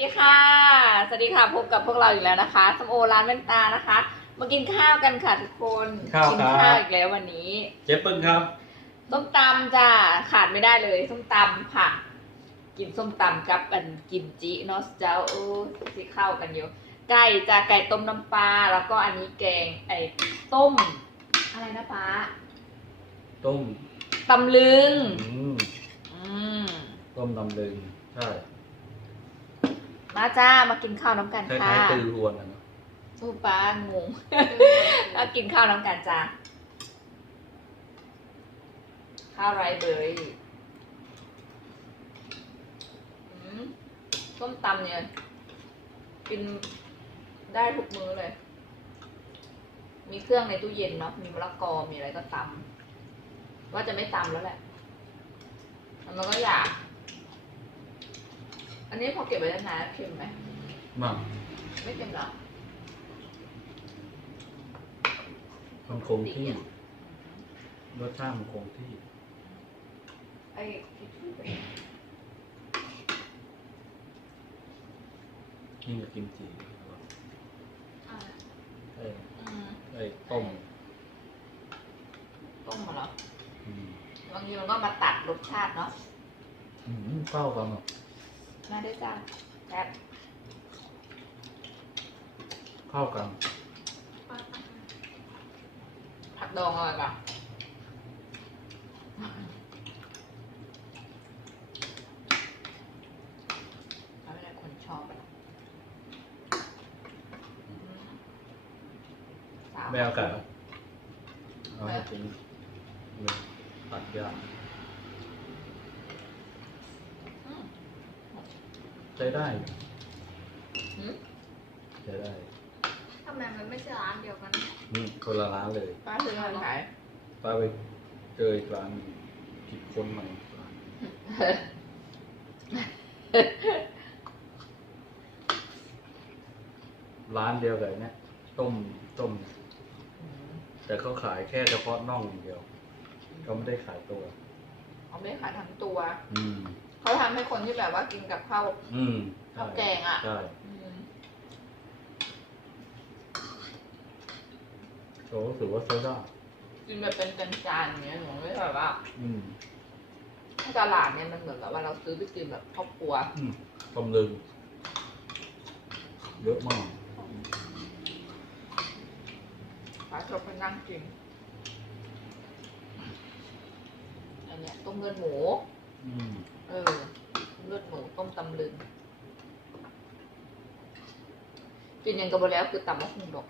ดีค่ะ สวัสดีค่ะ พบกับพวกเราอีกแล้วนะคะสมโอร้านแว่นตานะคะ มากินข้าวกันค่ะทุกคน ข้าวกิครับ ข้าวอีกแล้ววันนี้ เจ๊ปึ้งครับ ส้มตำจ้าขาดไม่ได้เลย ส้มตำผัก กินส้มตำกับอันกิมจิเนาะเจ้าโอ้สิเข้ากันอยู่ ไก่จ้าไก่ต้มน้ำปลา แล้วก็อันนี้แกงไอ้ต้ม อะไรนะป้าต้มตำลึง อืมอืมต้มตำลึงใช่ มาจ้ามากินข้าวน้ำกันคล้าค่ะยๆตือรวนนะเนอะสู้ป้างงแล้วกินข้าวน้ำกันจ้าข้าวไรเบอร์รี่อืมส้มตำเนี่ย กินได้ทุกมื้อเลย มีเครื่องในตู้เย็นเนาะมีมะละกอมีอะไรก็ตำว่าจะไม่ตำแล้วแหละแต่มันก็อยาก อันนี้พอเก็บไว้นานๆเค็มไหมมากไม่เค็มหรอกมันคงที่รสชาติมันคงที่ ไอ้ทิชชู่ไปยิ่งกับกิมจิเอ้ยอืมเอ้ยต้มต้มมาเหรออืมบางทีมันก็มาตัดรสชาติเนาะ อืมเข้ากันอะ มาได้จ้าแซ่บเข้ากันผักดองอร่อยป่ะแล้วแต่คนชอบอะอืมสาว ไม่เอาไก่เหรอเอาให้กินเลยตัดยาก อืม ใช้ได้อืมใช้ได้ทำไมมันไม่ใช่ร้านเดียวกันนี่คนละร้านเลยป้าซื้อมาขายป้าไปเจออีกร้านหนึ่งคิดค้นใหม่อีกร้านร้านเดียวกันเนี่ยต้มต้ม แต่เขาขายแค่เฉพาะน่องอย่างเดียวเขาไม่ได้ขายตัวเขาไม่ขายทั้งตัว อืม เขาทำให้คนที่แบบว่ากินกับข้าวอืมข้าวแกงอะใช่อืมเขารู้สึกว่าใช้ได้กินแบบเป็นจานๆอย่างเงี้ยหนูไม่แบบว่าอืมที่ตลาดเนี่ยมันเหมือนแบบว่าเราซื้อไปกินแบบครอบครัวอืมตำลึงเยอะมากป้าชอบไปนั่งกินอันเนี้ยต้มเลือดหมูอืม เออต้มเลือดหมูต้มตำลึงกินอยังกระโบแล้วคือตำมะฮุงดอก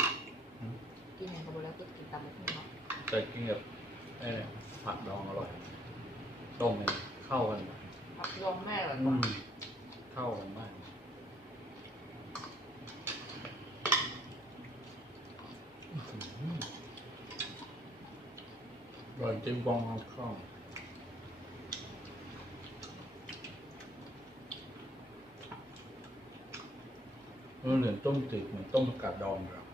อืม กินอยังกระโบแล้วคือกินตำมะฮุงดอกแต่กินกับไอ้เนี่ยผักดองอร่อยต้มเนี่ยเข้ากัน ผักยองแม่เหรออืมเข้ากันมากอร่อยจริงบองข้า มันเหมือนต้มจืดเหมือนต้มกาดดองเลยอะ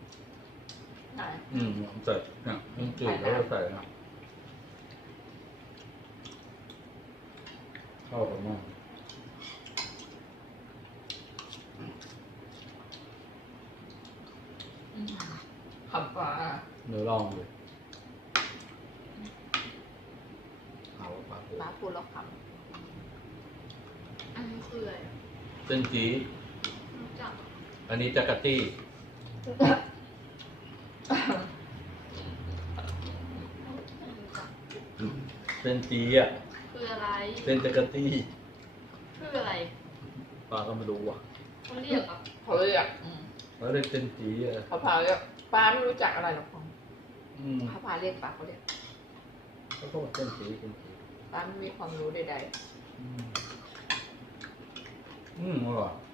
ไหนอืมใส่เนี่ยต้มจืดแล้วก็ใส่นะเข้ากันมากอืมขับปลาเนื้อลองเลยเอาปลาปลาพูดแล้วขอันนี้คืออะไรเส้นจีรู้จัก อันนี้จักรตี้ำไม่รู้จักเส้นจีอะคืออะไรเส้นจักรตี้คืออะไรปลาก็ไม่รู้อะเขาเรียกอะเขาเรียกอืมแล้วเรียกเส้นจีอะเขาพาเรียกป้าไม่รู้จักอะไรหรอกอืมเขาพาเรียกป้าเขาเรียกเขาก็บอกเส้นจีเส้นจีป้าไม่มีความรู้ใดอืมอืมอร่อย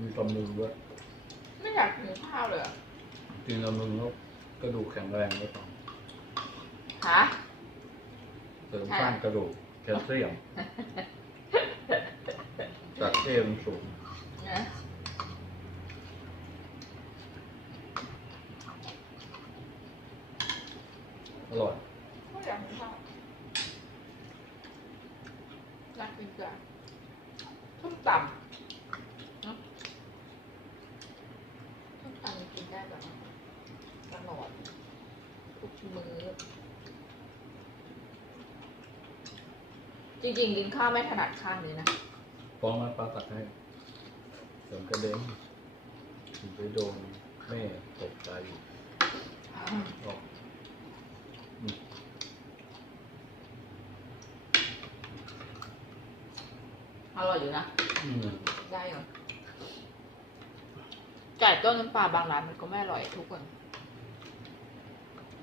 มีตำลึงด้วยๆไม่อยากกินข้าวเลยอะกินตำลึงแล้วกระดูกแข็งแรงด้วยต่อฮะ เสริมสร้างกระดูกแคลเซียมจากเอมสูงนะอร่อย ก็อยากกินข้าวอยากกินจ้ะส้มตำเนอะส้มตำกินได้แบบตลอดทุก มื้อจริงๆกินข้าวไม่ถนัดข้างนี้นะ ฟ้องมาป้าตัดให้เสริมกระเด็นถึงไปโดนแม่ตกใจบอกอืมอร่อยอยู่นะ อืมได้อยู่ไก่ต้นน้ำปลาบางร้านมันก็ไม่อร่อยทุกคน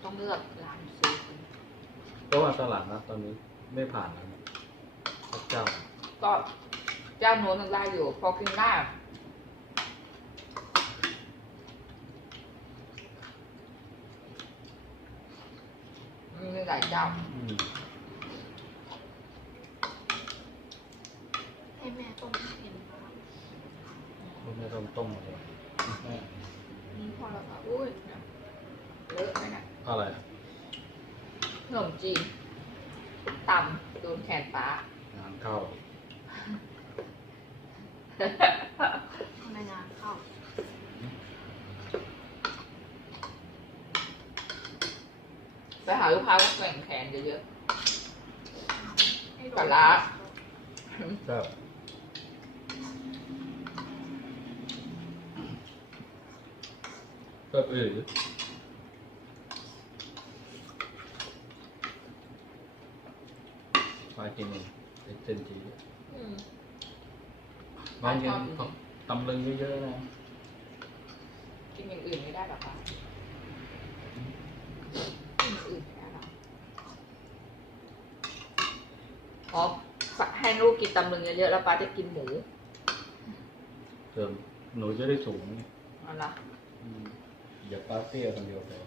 ต้องเลือกร้านซื้อกินเพราะว่าตลาดนะตอนนี้ไม่ผ่านแล้วนะพระเจ้าก็เจ้าโน้นยังได้อยู่ พอกินได้มีหลายเจ้าอืมให้แม่ต้มให้กินก่อนไม่ต้องต้มอะไรแม่อืมพอแล้วค่ะอุ้ยเนี่ยเลอะไหมเนะ อะไรขนมจีนตำโดนแขนป้างานเข้าในงานเข้า ไปหาลูกค้าก็แกว่งแขนเยอะให้โดนปลาร้า ครับก็เออมา กินเป็นเต็มทีๆอืมบางทีชอบตำลึงเยอะๆนะกินอย่างอื่นไม่ได้หรอคะกินอย่างอื่นไม่ได้หรออ๋อให้ลูกกินตำลึงเยอะๆแล้วป้าจะกินหมูเติมหนูจะได้สูงเอะไรอืมอย่าป้าเตี้ยคนเดียวพอ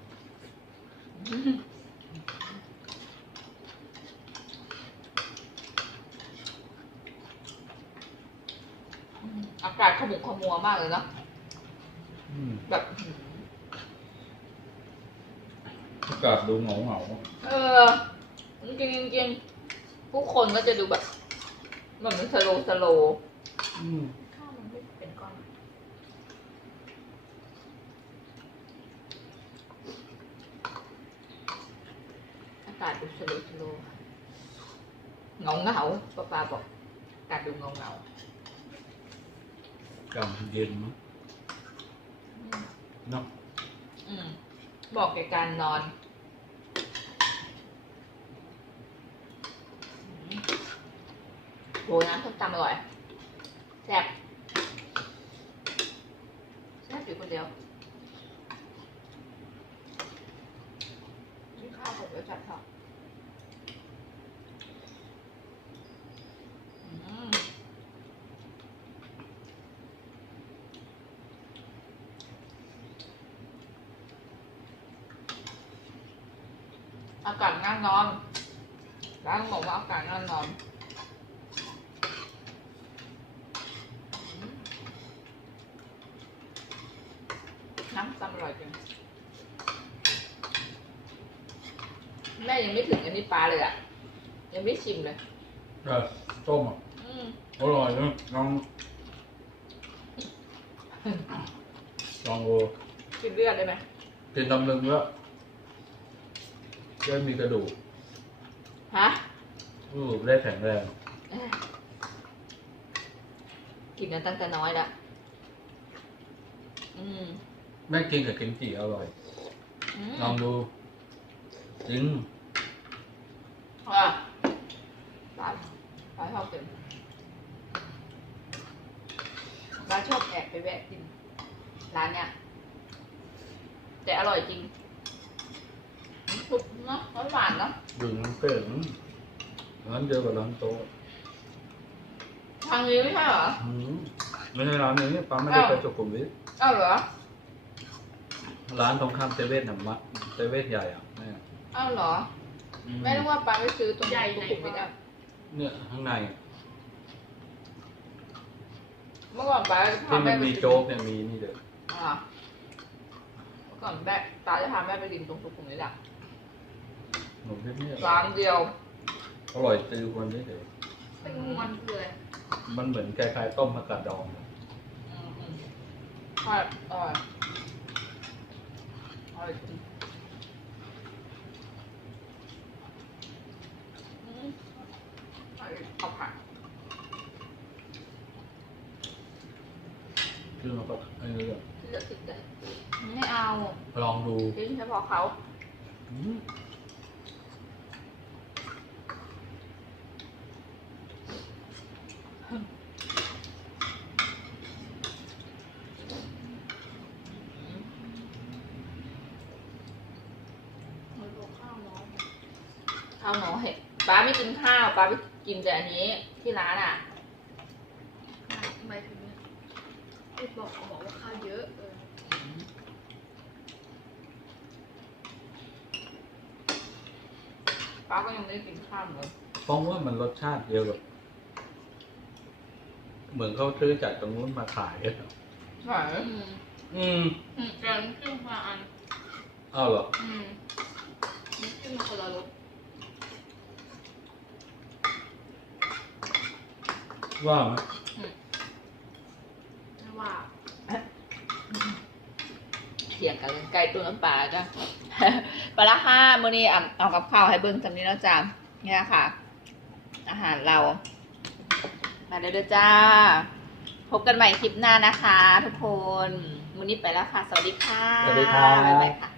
อากาศขมุกขมัวมากเลยเนาะอืมแบบ อากาศดูเหงาเหงาเออจริงๆจริงๆผู้คนก็จะดูแบบเหมือนมันสโลว์สโลว์ๆอืมข้าวมันไม่เป็นก้อนอากาศดูสโลว์สโลว์เงาเงาๆป้าปาบอกอากาศดูเงาเงา กำเย็นมั้งๆอืมเนาะอืมบอกแก่การนอนอืมโหน้ำส้มตำอร่อยแซ่บแซ่บอยู่คนเดียวนี่ข้าวผมจะจัดค่ะอืม อากาศน่านอนร้านบอกว่าอากาศน่านอนอืมน้ำตำอร่อยจริงแม่ยังไม่ถึงอันนี้ปลาเลยอะ ยังไม่ชิมเลยเออต้มอะอืมอร่อยนะลองลองดูกินเลือดได้ไหมกินตำลึงแล้ว จะมีกระดูกฮะรูปได้แข็งแรงเอ้ยกินกันตั้งแต่น้อยละอืมแม่กินกับกิมจิอร่อย อืมลองดูจริงอะปลาปลาชอบกินปลาชอบแอบไปแวะกินร้านเนี้ยแต่อร่อยจริง สุกเนาะหวานๆเนาะดึงน้ำเปรี้ยวร้านเดียวกับร้านโต๊ะทางนี้ไม่ใช่เหรออืมไม่ใช่ร้านนี้ป้าไม่ได้ไปสุขุมวิทอ้าวเหรอ ร้านตรงข้ามเซเว่นน่ะมะเซเว่นใหญ่อะแม่อ้าวเหรออืแม่นึกว่าปลาไปซื้อตรงใหญ่ไหนสุขุมวิทวะอะเนี่ยข้างใน เมื่อก่อนปลาจะพาที่แม่มันไปมีกินโจ๊กเนี่ยมีนี่เด้ออ่าเมื่อก่อนแม่ปลาจะพาแม่ไปกินตรงสุขุมวิทอะ นมเทศร้านเดียวอร่อยตือคนเฉยเป็นมันคืออะไรๆมันเหมือนคล้ายๆต้มผักกาดดองอืมอืมใช่อร่อยอร่อยจริงอืมเอาอีกเอาผักคือมันก็ไอ้นี่อะเลือกติดเลยไม่เอาลองดูทิ้งเฉพาะเขา อืม มันบอกข้าวน้อย ข้าวหนอเห็ดป้าไม่กินข้าวป้าไปกินแต่อันนี้ที่ร้านอะหมายถึงไอ้บอกบอกว่าข้าวเยอะเออป้าก็ยังไม่ได้กินข้าวเลยเพราะว่ามันรสชาติเดียวกับเหมือนเขาซื้อจากตรงนู้นมาขายอะใช่อืมอืมอืมแต่น้ำจิ้มคนละอันอ้าวเหรอ อืมน้ำจิ้มคนละรส ว่าไหมไม่ว่าเถียงกันเรื่องไก่ตัวน้ำปลาจ้ะปลาละค่ะมื้อนี้อะเอากับข้าวให้เบิ่งสำนี้แล้วจ้ะนี่นะค่ะ อาหารเรา มาเด้อจ้า พบกันใหม่คลิปหน้านะคะ ทุกคนมื้อนี้ไปแล้วค่ะ สวัสดีค่ะ สวัสดีครับบ๊ายบายค่ะ